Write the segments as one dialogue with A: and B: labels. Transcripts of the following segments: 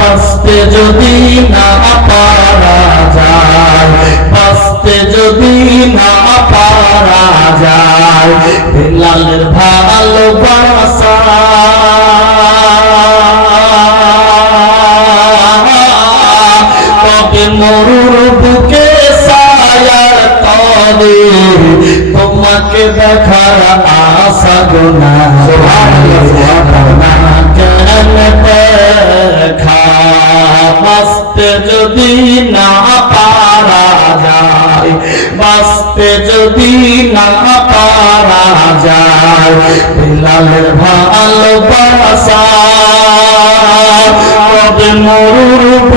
A: বাঁচতে যদি না পারা যায় বাঁচতে যদি না পারা যায় বেলালের ভালোবাসা। তবে মরুর বুকে সায়ার তলে তোমাকে দেখার আশা গোনা কেন বাঁচতে যদি না পারা যায় বাঁচতে যদি না পারা যায় বিলালের ভালোবাসা তবে মরুর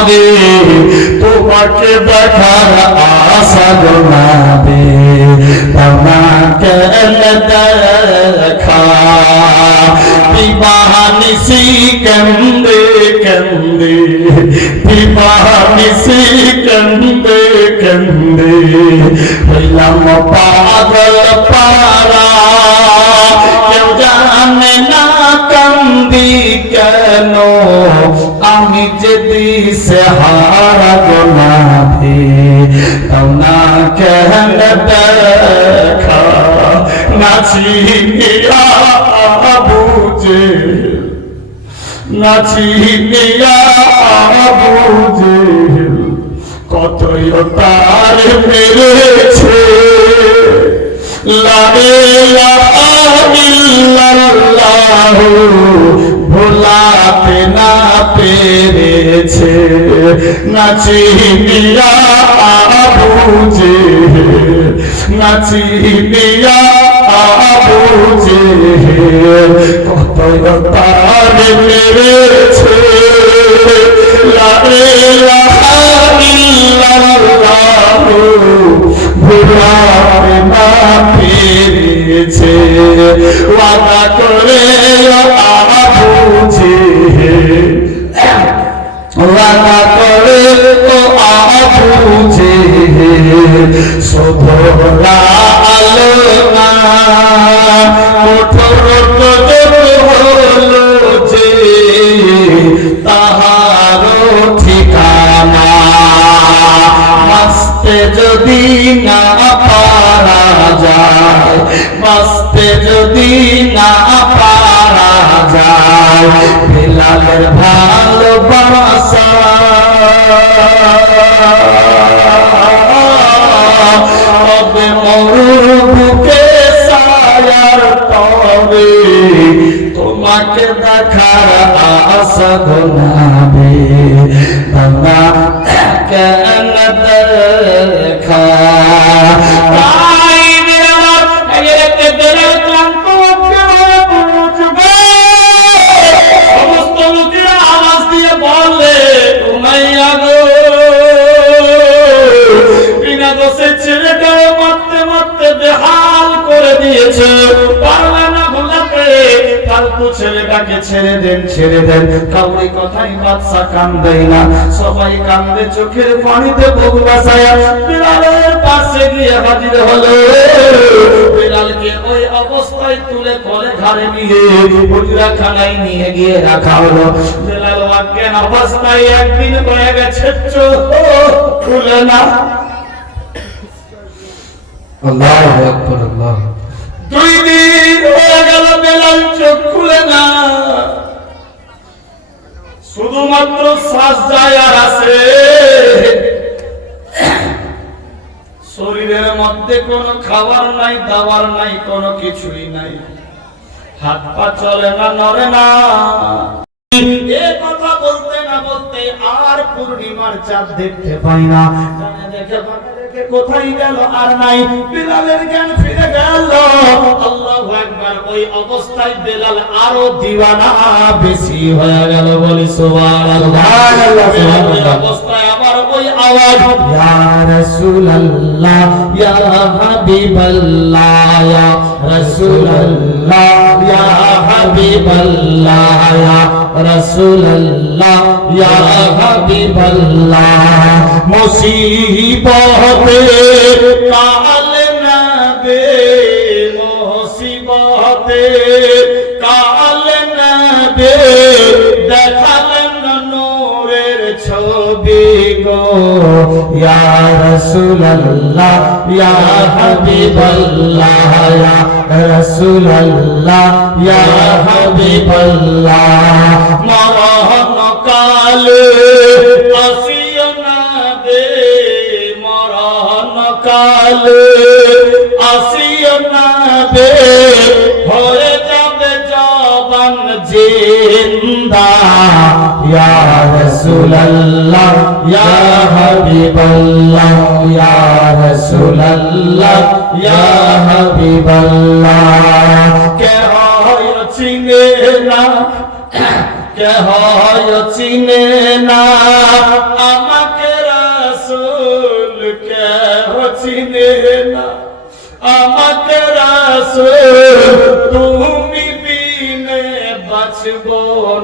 A: তারে তোমাকে দেখার আশা গোনাবে তোমাকে দেখা। বিবাহানিসি কেন্দে কেন্দে বিবাহানিসি কেন্দে কেন্দে হইলাম পাগল পারা কেউ জানে না কান্দি কেন? আমি যে দিশে হারা তাও না কেন দেখা, নাচি বুঝে নাচি বুঝে কতই তার মেরেছে লা ইলাহা ইল্লাল্লাহ ভোলাতে না পেরেছে নাচি মিয়া বুঝে নাচি মিয়া বুঝে কত তার মেরেছে লা ইলাহা ইল্লাল্লাহ ভুলাতে না পেরেছে ওয়াদা করে বুঝে। ওয়াদা করে তো বুঝে। আলো না কঠোর বাঁচতে যদি না পারা যায়, বিলালের ভালোবাসা। তবে মরুর বুকে সায়ার তবে তোমাকে দেখার আশা গোনাবে বাবা কেন দেখা। বাদশা কান্দে না। সবাই কান্দে চোখের পানিতে বুক বাসায়া। বিলালের পাশে গিয়ে হাজির হলো। বিলালকে ওই অবস্থায় তুলে করে ঘরে নিয়ে হুজরা খানায় নিয়ে গিয়ে রাখা হলো। বিলাল অজ্ঞান অবস্থায় একদিন হয়ে গেছে খুলে না। দুই দিন হয়ে গেল বেলাল চোখ খুলে না। শুধুমাত্র শ্বাস যায় আর আছে শরীরের মধ্যে কোনো খাবার নাই, দাবার নাই, কোনো কিছুই নাই। হাত পা চলে না, নড়ে না। এ কথা বলতে না বলতে আর পূর্ণিমার চাঁদ দেখতে পাই না। দেখে দেখে কোথায় গেল আর নাই। বিলালের জ্ঞান ফিরে গেল ওই অবস্থায় বেলাল আরও দিওয়ানা বেশি হয়ে গেল বলি সুবহানাল্লাহ। অবস্থায় আবার ওই আওয়াজ ইয়া রাসূলুল্লাহ ইয়া হাবিবাল্লাহ ইয়া রাসূলুল্লাহ ইয়া হাবিবাল্লাহ ইয়া রাসূলুল্লাহ ইয়া হাবিবাল্লাহ। মুসিবতে কাল ছবি গো ইয়া রাসূলুল্লাহ ইয়া হাবিবাল্লাহ ইয়া রাসূলুল্লাহ ইয়া হাবিবাল্লাহ। মরণ না দে ইয়া রাসূলুল্লাহ ইয়া হাবিবাল্লাহ ইয়া রাসূলুল্লাহ ইয়া হাবিবাল্লাহ কে হয় চিনে না? কে হয় চিনে না? আমাকে রাসূল কে চিনে না? আমাকে রাসূল তুমি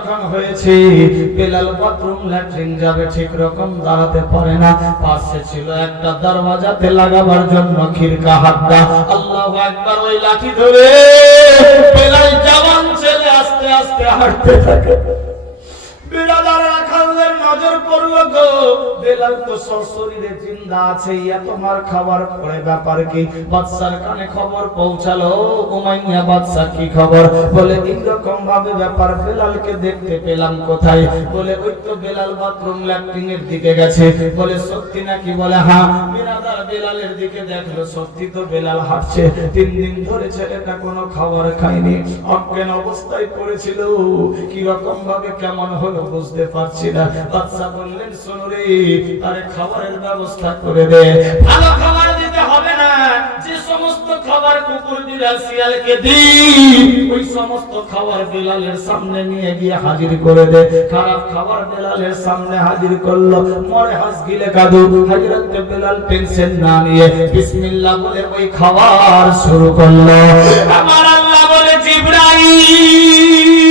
A: যখন হয়েছে। বেলাল বাথরুম ল্যাট্রিন যাবে ঠিক রকম, দাঁড়াতে পারে না। পাশে ছিল একটা দরওয়াজাতে লাগাবার জন্য খিরকা হাতটা আল্লাহু আকবার, ওই লাঠি ধরে বেলাল জওয়ান ছেলে আস্তে আস্তে হাঁটতে থাকে। বিরাদার রাখালের নজর পড়ল গো। বেলাল তো সশরীরে জিন্দা আছে, ইয়া তোমার খাবার। পরে ব্যাপার কি বাদশার কানে খবর পৌঁছালো। উমাইয়া বাদশা কি খবর? বলে এইরকম ভাবে ব্যাপার বেলালকে দেখতে পেলাম কোথায়? বলে, ওই তো বেলাল বাথরুম ল্যাট্রিন এর দিকে গেছে। বলে, সত্যি নাকি? বলে হ্যাঁ। বিরাদার বেলালের দিকে দেখল, সত্যি তো বেলাল হাঁটছে। তিন দিন ধরে ছেলেটা কোনো খাবার খায়নি। অজ্ঞান অবস্থায় পড়েছিল। কি রকম ভাবে কেমন হলো বুঝতে পারছি না। বাচ্চা বললেন, শোনো রে আরে খাবারের ব্যবস্থা করে দে। ভালো খাবার দিতে হবে না। যে সমস্ত খাবার কুকুর বিড়াল, শিয়ালকে দি ওই সমস্ত খাবার বেলালের সামনে নিয়ে গিয়ে হাজির করে দে। খারাপ খাবার বেলালের সামনে হাজির করল, মরে হাস গিলে কাদু। হযরত বেলাল টেনশন না নিয়ে বিসমিল্লাহ বলে ওই খাবার শুরু করল। আমার আল্লাহ বলে, জিবরাইল!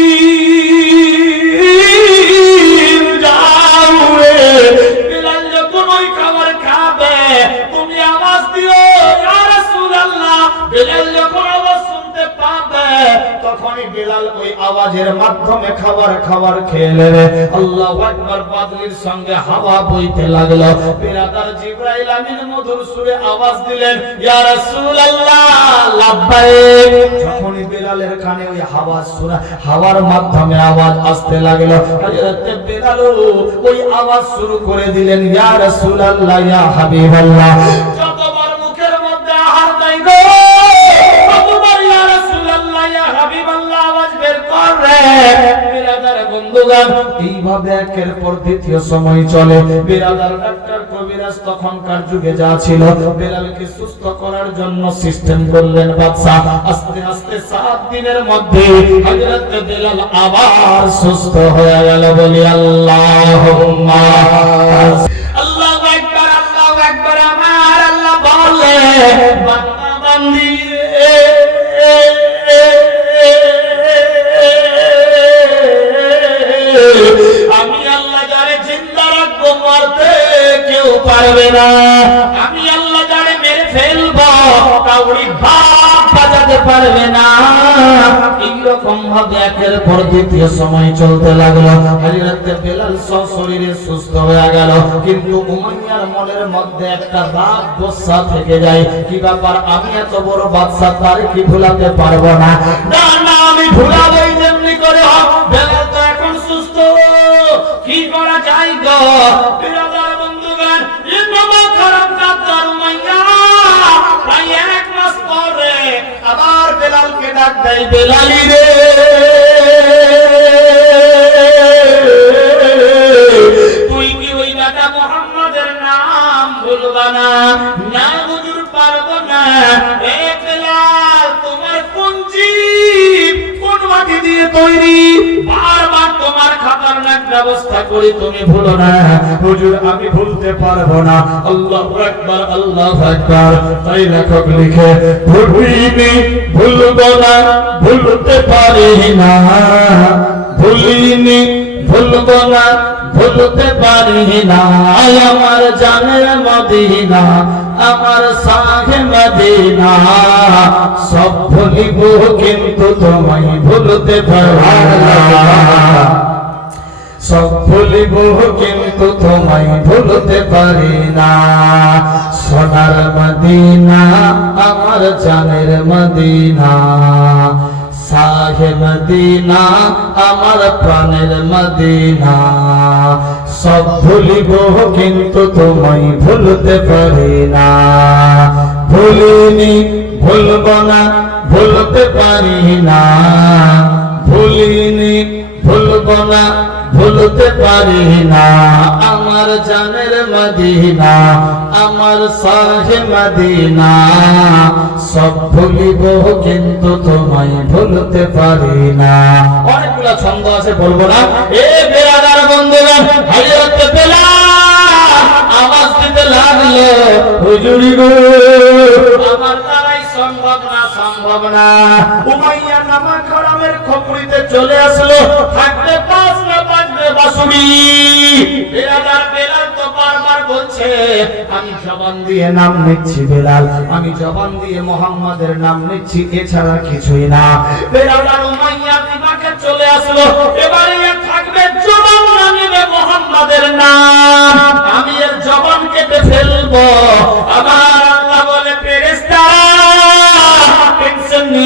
A: খাবার খেয়ে নেবে আল্লাহু আকবার বাদলির সঙ্গে হাওয়া বইতে লাগল। বিরাদার জিবরাইল আমিন মধুর সুরে আওয়াজ দিলেন, ইয়া রাসূলুল্লাহ, লাব্বাইক। যখনই বেলালের কানে ওই হাওয়া শোনা, হাওয়ার মাধ্যমে আওয়াজ আসতে লাগল, হযরত বেলাল ওই আওয়াজ শুরু করে দিলেন, ইয়া রাসূলুল্লাহ, ইয়া হাবিবাল্লাহ। বিরাদার এইভাবে একের পর দ্বিতীয় সময় চলে। বিরাদার ডাক্তার কবিরাজ তখনকার যুগে যা ছিল, বেলালকে সুস্থ করার জন্য সিস্টেম করলেন বাদশা আস্তে আস্তে সাত দিনের মধ্যে হযরত বেলাল আবার সুস্থ হয়ে গেল বলি, আল্লাহুম্মা আল্লাহু আকবার আল্লাহু আকবার, আমার আল্লাহ বলে পারবে না। এইরকম ভাবে একের পর দ্বিতীয় সময় চলতে লাগল। হযরত বেলাল সশরীরে সুস্থ হয়ে গেল। কিন্তু উমাইয়ার মনের মধ্যে একটা দাগ গোসা থেকে যায়। কি ব্যাপার? আমি এত বড় বাদশা তার কি ভুলাতে পারব না? না না, আমি ভুলাবই যেমনি করে। হোক বেলাল তো এখন সুস্থ। কি করা যায় গো? ডাক দেয় বেলালি রে ব্যবস্থা করি, তুমি ভুলো না। হুজুর, আমি ভুলতে পারব না। আল্লাহ একবার আল্লাহ একবার তাই লেখক লিখে, ভুলিনি, ভুলবো না, ভুলতে পারি না। ভুলিনি, ভুলবো না, ভুলতে পারি না। আমার জানের মদিনা, আমার সাহে মদিনা। সব ভুলিব কিন্তু তোমায় ভুলতে পারি না। সব ভুলিব কিন্তু তোমায় ভুলতে পারি না। সোনার মদিনা, আমার জানের মদিনা। সাহে মদিনা, আমার প্রাণের মদিনা। সব ভুলিব কিন্তু তোমায় ভুলতে পারি না। ভুলিনি, ভুলব না, ভুলতে পারি না। ভুলিনি, ভুলব না ভুলতে পারি না। আমার জানের মদিনা, আমার সাহে মদিনা। সব ভুলিব কিন্তু তোমায় ভুলতে পারি না। অনেকগুলা ছন্দ আছে, বলব না। এ বেড়াদার বন্ধুগণ হযরত বেলাল, আওয়াজ দিতে লাগল। হুজুরি গো, আমার দ্বারাই সম্ভব না সম্ভব না। উমাইয়া নামা খারামের চলে আসলো। পাঁচ না জবান দিয়ে মোহাম্মদের নাম নিচ্ছি, এছাড়া কিছুই না। বেলাল আর উমাইয়া দিমাকে চলে আসলো, এবারে থাকবে জবান না নিবে মোহাম্মদের নাম। আমি এর জবান কেটে ফেলব, আমার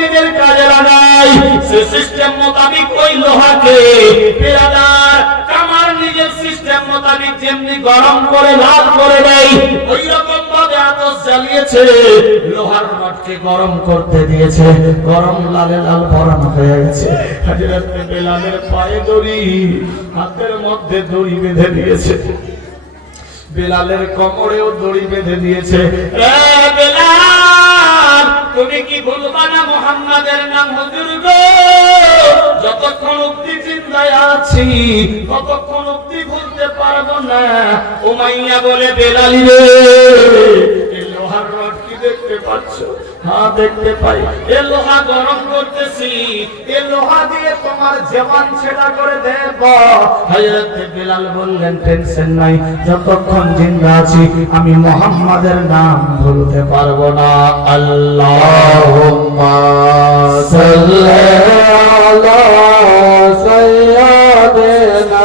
A: নিজের কাজে লাগাই। সে সিস্টেম মোতাবিক ওই লোহাকে বেড়াদার কামার নিজের সিস্টেম মোতাবিক যেমনি গরম করে, লাল করে দেয় ওই রকম ভাবে আতস জ্বালিয়েছে। লোহার রডকে গরম করতে দিয়েছে। গরম লালে লাল হয়ে গেছে। হাজরত বেলালের পায়ে দড়ি, হাতের মধ্যে দড়ি বেঁধে দিয়েছে। বেলালের কোমরেও দড়ি বেঁধে দিয়েছে। বেলাল, তুমি কি মোহাম্মদের নাম হুজুর গো। যতক্ষণ অব্দি চিন্তায় আছি, ততক্ষণ অব্দি ভুলতে পারব না। উমাইয়া বলে, বেলালি রে লোহার রড কি দেখতে পাচ্ছ? দেখতে পাই। এ লোহা গরম করতেছি। এ লোহা দিয়ে তোমার জবান করে দেব। হযরত বিলাল বললেন, টেনশন নাই, যতক্ষণ জিন্দা আছি, আমি মুহাম্মাদের নাম বলতে পারব না। আল্লাহুম্মা সাল্লি আলা সাইয়্যিদিনা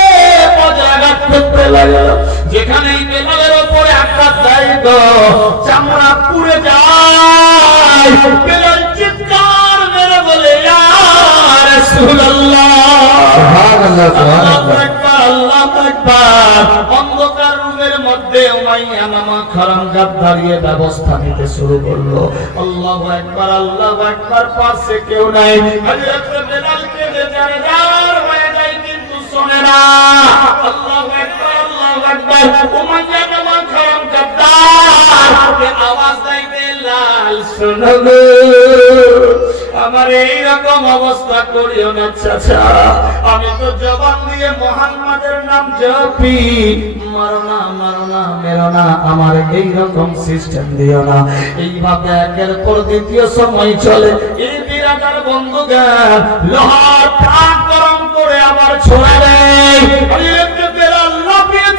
A: বজ্রাঘাত করতে লাগল যেখানে বেলালের উপরে আঘাত দেয় চামড়া পুড়ে যায়। বেলাল চিৎকার মেরে বলে। অন্ধকার রুমের মধ্যে উমাইয়া নামা খারাম দাঁড়িয়ে ব্যবস্থা নিতে শুরু করল। আল্লাহু আকবার আল্লাহু আকবার পাশে কেউ নাই। হযরত বেলাল কেঁদে যায় যার হয়ে যায় কিন্তু শোনে না। আমার এই রকম অবস্থা করিও না, চাচা। আমি তো জবান দিয়ে নাম জপি। এই এইভাবে একের পর দ্বিতীয় সময় চলে। এই বিরাটার বন্ধু জ্ঞান লোহার প্রাণ গরম করে আবার দেয়।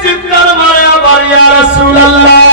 A: চিৎকার মারে আবার, ইয়া রাসূলুল্লাহ।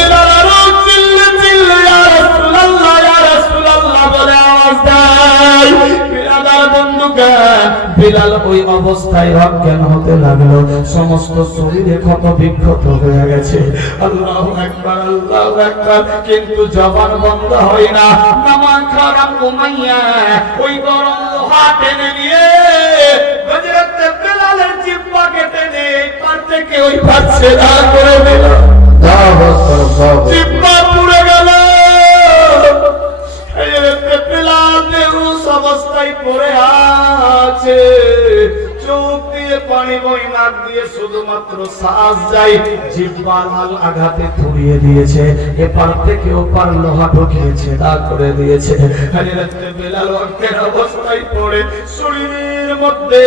A: বিরাদার বিলাল ওই অবস্থায় অজ্ঞান হতে লাগল। সমস্ত শরীরে ক্ষত বিক্ষত হয়ে গেছে। আল্লাহ একবার আল্লাহ একবার কিন্তু জবান বন্ধ হয় না। নামান খারাপ উমাইয়া ওই গরম লোহা টেনে নিয়ে গজরাতে বেলালের জিব্বা কেটে নে এই পার থেকে ওই পার ছেড়া করে দিল।
B: যাও বস
A: অবস্থায় পড়ে আছে। চোখ দিয়ে পানি বই, নাক দিয়ে শুধুমাত্র শ্বাস যায়। জিব্বা লাল আঘাতে ধরিয়ে দিয়েছে। এপার থেকে ওপার লোহা ঢুকিয়েছে তা করে দিয়েছে। বেলাল অর্থের অবস্থায় পড়ে শরীরের মধ্যে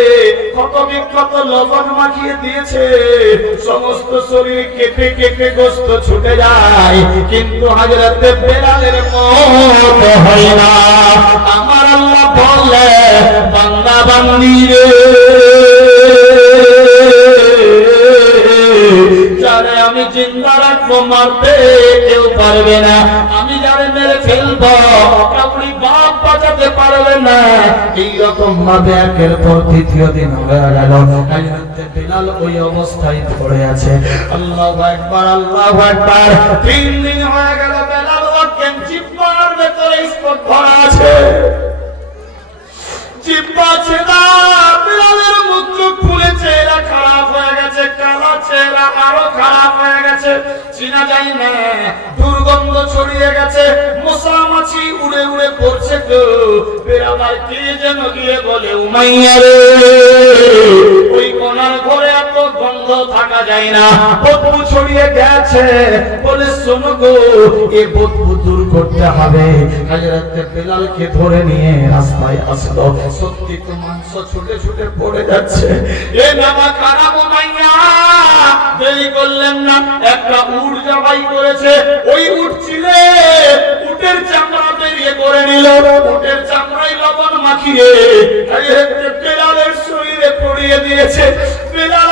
A: ক্ষত বিক্ষত লবণ মাখিয়ে দিয়েছে। সমস্ত শরীর কেটে কেটে গোস্ত ছুটে যায়। কিন্তু হাজরাতে বেলালের মত হয় না। আমার আল্লাহ বললে বান্দা, বান্দি রে। আমি জিন্দা রাখব মারতে কেউ পারবে না। আমি যারে মেরে ফেলব কাউরি পারলেন না। এইরকম ভাবে একের পর দ্বিতীয় দিন হয়ে গেল। বিলাল ওই অবস্থায় পড়ে আছে। আল্লাহ একবার আল্লাহ একবার তিন দিন হয়ে গেল বেলাল ভরা আছে। চিনা যায় না। দুর্গন্ধ ছড়িয়ে গেছে। মশা মাছি উড়ে উড়ে পড়ছে তো বেড়াবার কে যেন গিয়ে বলে, উমাইয়া রে, ওই কোনার ঘরে গন্ধ থাকা যায় না। বদবু ছড়িয়ে গেছে। বলে, শোনো গো, এ বদবু দূর করতে হবে। হাজরাতে বেলালকে ধরে নিয়ে রাস্তায় আসলো। সত্যি তো মাংস ছুটে ছুটে পড়ে যাচ্ছে। এ নামা খারাপ মাইয়া? দেরি করলেন না, একটা উট জবাই করেছে। ওই উট ছিলে উটের চামড়া বেরিয়ে করে নিল। উটের চামড়ায় লবণ মাখিয়ে বেলালের শরীরে পড়িয়ে দিয়েছে। বেলাল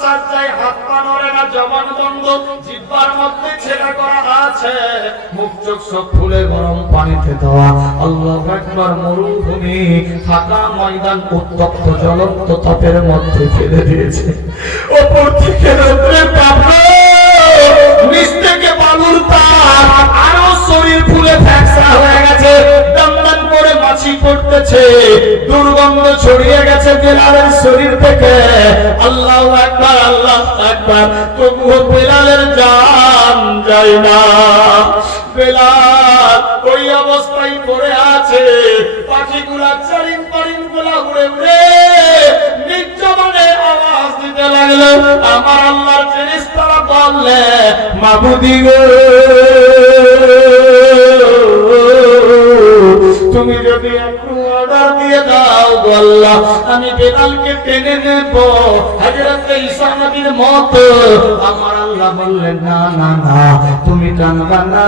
A: সাত হাত পা নড়ে না, জবান বন্ধ জিব্বার মধ্যে ছেড়া করা আছে। মুখ চোখ সব ফুলে গরম পানিতে দেওয়া আল্লাহ একবার মরুভূমি, ফাঁকা ময়দান উত্তপ্ত জ্বলন্ত তাপের মধ্যে ফেলে দিয়েছে। ওপর থেকে রোদ্রের তাপ নিচ থেকে বালুর তাপ, আরও শরীর ফুলে পড়তেছে দুর্গন্ধ ছড়িয়ে গেছে বেলালের শরীর থেকে। আল্লাহ একবার আল্লাহ একবার তবুও বেলালের জান যায় না। বেলাল ওই অবস্থায় পড়ে আছে, পাখিগুলা গুলা উড়ে উড়ে আওয়াজ দিতে লাগল। আমার আল্লাহর জিনিস তারা বললে, মাবুদি তুমি যদি দিয়ে দাও আমি বেলালকে টেনে নেব। ঈসা নবীর মতো। আমার আল্লাহ বললেন, না না না, তুমি টানবা না।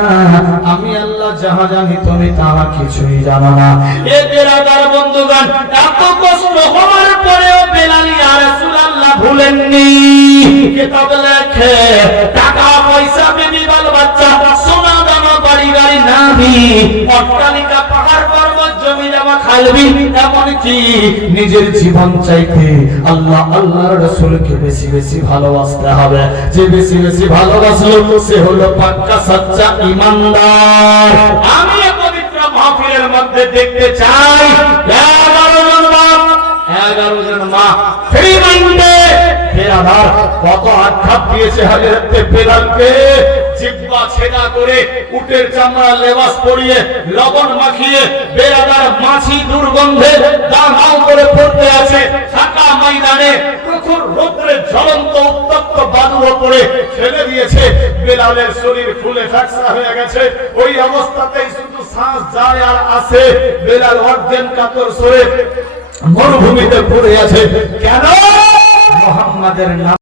A: আমি আল্লাহ যাহা জানি তুমি তাহা কিছুই জানো না। এ বেরাদার বন্ধুগান এত কষ্ট হওয়ার পরেও বেলালি রাসূলুল্লাহ ভুলেননি। কিতাব লেখে, টাকা পয়সা, বিবি, বাল, বাচ্চা, সোনা, দানা, বাড়ি, গাড়ি নাবি অট্টালিকা পাহাড় খালবি, এমনকি নিজের জীবন চাইতে আল্লাহ আল্লাহর রাসূলকে বেশি বেশি ভালোবাসতে হবে। যে বেশি বেশি ভালোবাসলো, সে হলো পাক্কা, সচ্চা, ইমানদার। আমি পবিত্র মাহফিলের মধ্যে দেখতে চাই এগারো জন মা এগারো জন মা ফ্রি মাইন্ডে বেরাদার কত আঘাত দিয়েছে হাজরতে বেলালকে? জিব্বা ছেদা করে উটের চামড়া লেবাস পরিয়ে লবণ মাখিয়ে বেরাদার মাছি দুর্গন্ধে দাঁড়াও করে পড়তে আছে ফাঁকা ময়দানে। প্রখর রৌদ্রে জ্বলন্ত উত্তপ্ত বালুর ওপরে ফেলে দিয়েছে বেলালের শরীর ফুলে ফ্যাকসা হয়ে গেছে। ওই অবস্থাতেই শুধু শ্বাস যায় আর আসে। বেলাল অর্ধেন কাতর সরে মরুভূমিতে পড়ে আছে। কেন? মোহাম্মদের নাম